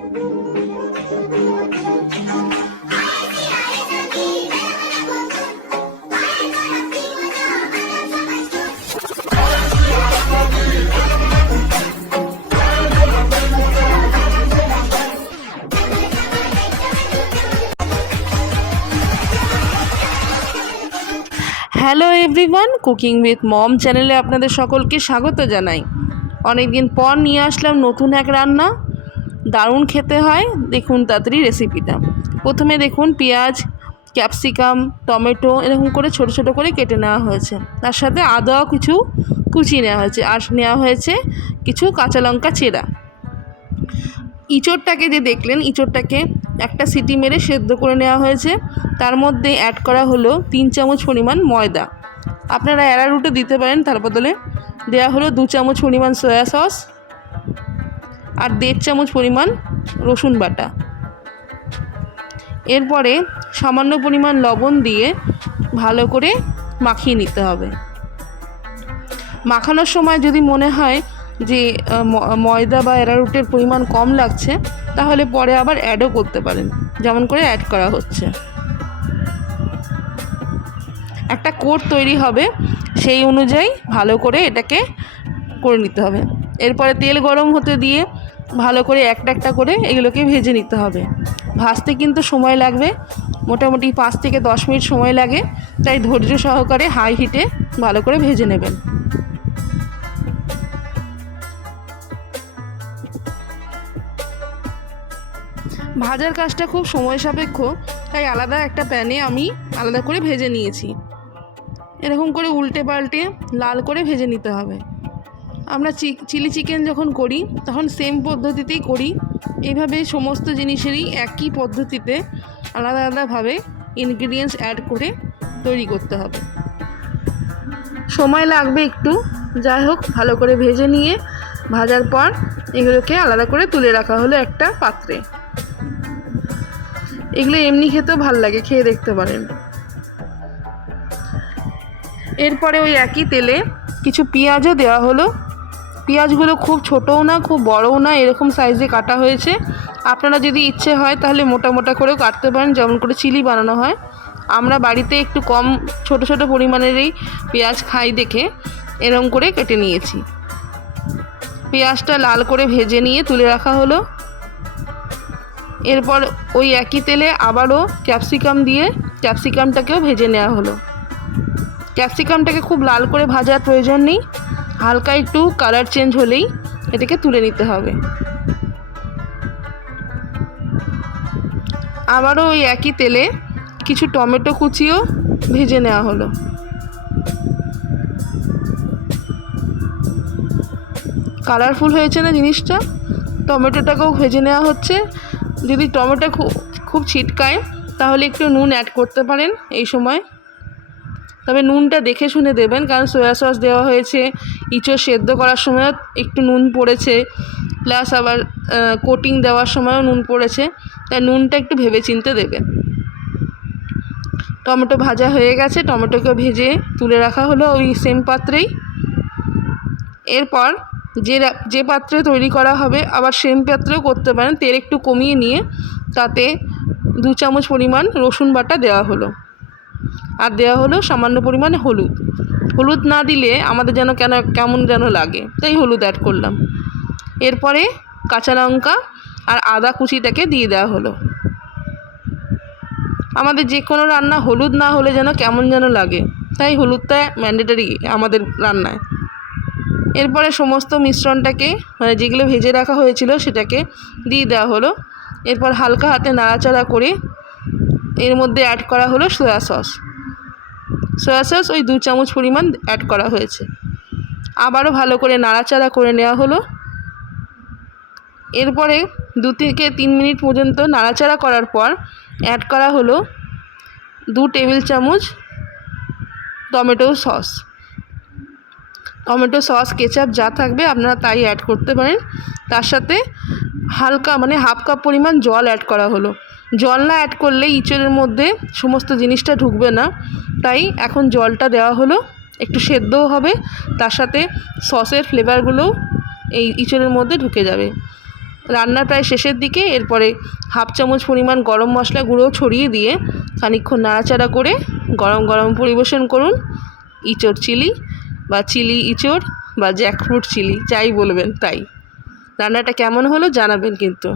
Hello everyone cooking with mom চ্যানেলে আপনাদের সকলকে স্বাগত জানাই। অনেক দিন পর নিয়ে আসলাম নতুন এক রান্না। দারুণ খেতে হয়। দেখুন তাড়াতাড়ি রেসিপিটা প্রথমে দেখুন পেঁয়াজ ক্যাপসিকাম টমেটো এরকম করে ছোট ছোট করে কেটে নেওয়া হয়েছে। তার সাথে আদাও কিছু কুচিয়ে নেওয়া হয়েছে। আর নেওয়া হয়েছে কিছু কাঁচা লঙ্কা চেরা। ইঁচড়টাকে যে দেখলেন, ইঁচড়টাকে একটা সিটি মেরে সেদ্ধ করে নেওয়া হয়েছে। তার মধ্যে অ্যাড করা হলো তিন চামচ পরিমাণ ময়দা। আপনারা অ্যারারুটে দিতে পারেন, তার বদলে দেওয়া হলো দু চামচ পরিমাণ সয়া সস আর দেড় চামচ পরিমাণ রসুন বাটা। এরপরে সামান্য পরিমাণ লবণ দিয়ে ভালো করে মাখিয়ে নিতে হবে। মাখানোর সময় যদি মনে হয় যে ময়দা বা অ্যারারুটের পরিমাণ কম লাগছে, তাহলে পরে আবার অ্যাডও করতে পারেন। যেমন করে অ্যাড করা হচ্ছে। একটা কোট তৈরি হবে, সেই অনুযায়ী ভালো করে এটাকে করে নিতে হবে। এরপরে তেল গরম হতে দিয়ে ভালো করে একটা একটা করে এগুলোকে ভেজে নিতে হবে। ভাজতে কিন্তু সময় লাগবে, মোটামুটি পাঁচ থেকে দশ মিনিট সময় লাগে, তাই ধৈর্য সহকারে হাই হিটে ভালো করে ভেজে নেবেন। ভাজার কাজটা খুব সময় সাপেক্ষ, তাই আলাদা একটা প্যানে আমি আলাদা করে ভেজে নিয়েছি। এরকম করে উল্টে পাল্টে লাল করে ভেজে নিতে হবে। আমরা চিলি চিকেন যখন করি, তখন সেম পদ্ধতিতেই করি। এইভাবে সমস্ত জিনিসেরই একই পদ্ধতিতে আলাদা আলাদাভাবে ইনগ্রিডিয়েন্টস অ্যাড করে তৈরি করতে হবে। সময় লাগবে একটু। যাই হোক, ভালো করে ভেজে নিয়ে ভাজার পর এগুলোকে আলাদা করে তুলে রাখা হলো একটা পাত্রে। এগুলো এমনি খেতেও ভালো লাগে, খেয়ে দেখতে পারেন। এরপরে ওই একই তেলে কিছু পেঁয়াজও দেওয়া হলো। পেঁয়াজগুলো খুব ছোটও না, খুব বড়ও না, এরকম সাইজে কাটা হয়েছে। আপনারা যদি ইচ্ছে হয় তাহলে মোটা মোটা করেও কাটতে পারেন, যেমন করে চিলি বানানো হয়। আমরা বাড়িতে একটু কম, ছোট ছোট পরিমাণেরই পেঁয়াজ খাই দেখে এরকম করে কেটে নিয়েছি। পেঁয়াজটা লাল করে ভেজে নিয়ে তুলে রাখা হলো। এরপর ওই একই তেলে আবারও ক্যাপসিকাম দিয়ে ক্যাপসিকামটাকেও ভেজে নেওয়া হলো। ক্যাপসিকামটাকে খুব লাল করে ভাজার প্রয়োজন নেই। হালকা একটু কালার চেঞ্জ হলেই এটাকে তুলে নিতে হবে। আবারও ওই একই তেলে কিছু টমেটো কুচিও ভেজে নেওয়া হলো। কালারফুল হয়েছে না জিনিসটা? টমেটোটাকেও ভেজে নেওয়া হচ্ছে। যদি টমেটো খুব খুব ছিটকায়, তাহলে একটু নুন অ্যাড করতে পারেন এই সময়। তবে নুনটা দেখে শুনে দেবেন, কারণ সয়া সস দেওয়া হয়েছে, ইঁচড় সেদ্ধ করার সময়ও একটু নুন পড়েছে প্লাস আবার কোটিং দেওয়ার সময়ও নুন পড়েছে, তাই নুনটা একটু ভেবে চিনতে দেবেন। টমেটো ভাজা হয়ে গেছে টমেটোকে ভেজে তুলে রাখা হলো ওই সেম পাত্রেই। এরপর যে যে পাত্রে তৈরি করা হবে, আবার সেম পাত্রেও করতে পারেন, তেল একটু কমিয়ে নিয়ে তাতে দু চামচ পরিমাণ রসুন বাটা দেওয়া হলো। আর দেওয়া হলো সামান্য পরিমাণে হলুদ। হলুদ না দিলে আমাদের যেন কেন, কেমন যেন লাগে। তাই হলুদ অ্যাড করলাম। এরপরে কাঁচা লঙ্কা আর আদা কুচিটাকে দিয়ে দেওয়া হলো। আমাদের যে কোনো রান্না হলুদ না হলে যেন কেমন যেন লাগে। তাই হলুদটা ম্যান্ডেটারি আমাদের রান্নায়। এরপরে সমস্ত মিশ্রণটাকে মানে যেগুলো ভেজে রাখা হয়েছিল সেটাকে দিয়ে দেওয়া হলো। এরপর হালকা হাতে নাড়াচাড়া করে এর মধ্যে অ্যাড করা হলো সোয়া সস সয়া সস ওই দু চামচ পরিমাণ অ্যাড করা হয়েছে। আবারও ভালো করে নাড়াচাড়া করে নেওয়া হলো। এরপরে দু থেকে তিন মিনিট পর্যন্ত নাড়াচাড়া করার পর অ্যাড করা হলো দু টেবিল চামচ tomato sauce. Tomato sauce ketchup যা থাকবে আপনারা তাই অ্যাড করতে পারেন। তার সাথে হালকা মানে হাফ কাপ পরিমাণ জল অ্যাড করা হলো। জল না অ্যাড করলে ইঁচড়ের মধ্যে সমস্ত জিনিসটা ঢুকবে না। তাই এখন জলটা দেওয়া হলো। একটু সেদ্ধও হবে। তার সাথে সসের ফ্লেভারগুলোও এই ইঁচড়ের মধ্যে ঢুকে যাবে। রান্না প্রায় শেষের দিকে। এরপরে হাফ চামচ পরিমাণ গরম মশলা গুঁড়ো ছড়িয়ে দিয়ে খানিকক্ষণ নাড়াচাড়া করে গরম গরম পরিবেশন করুন। ইঁচড় চিলি বা চিলি ইঁচড় বা জ্যাকফ্রুট চিলি, যাই বলবেন তাই। রান্নাটা কেমন হলো জানাবেন কিন্তু।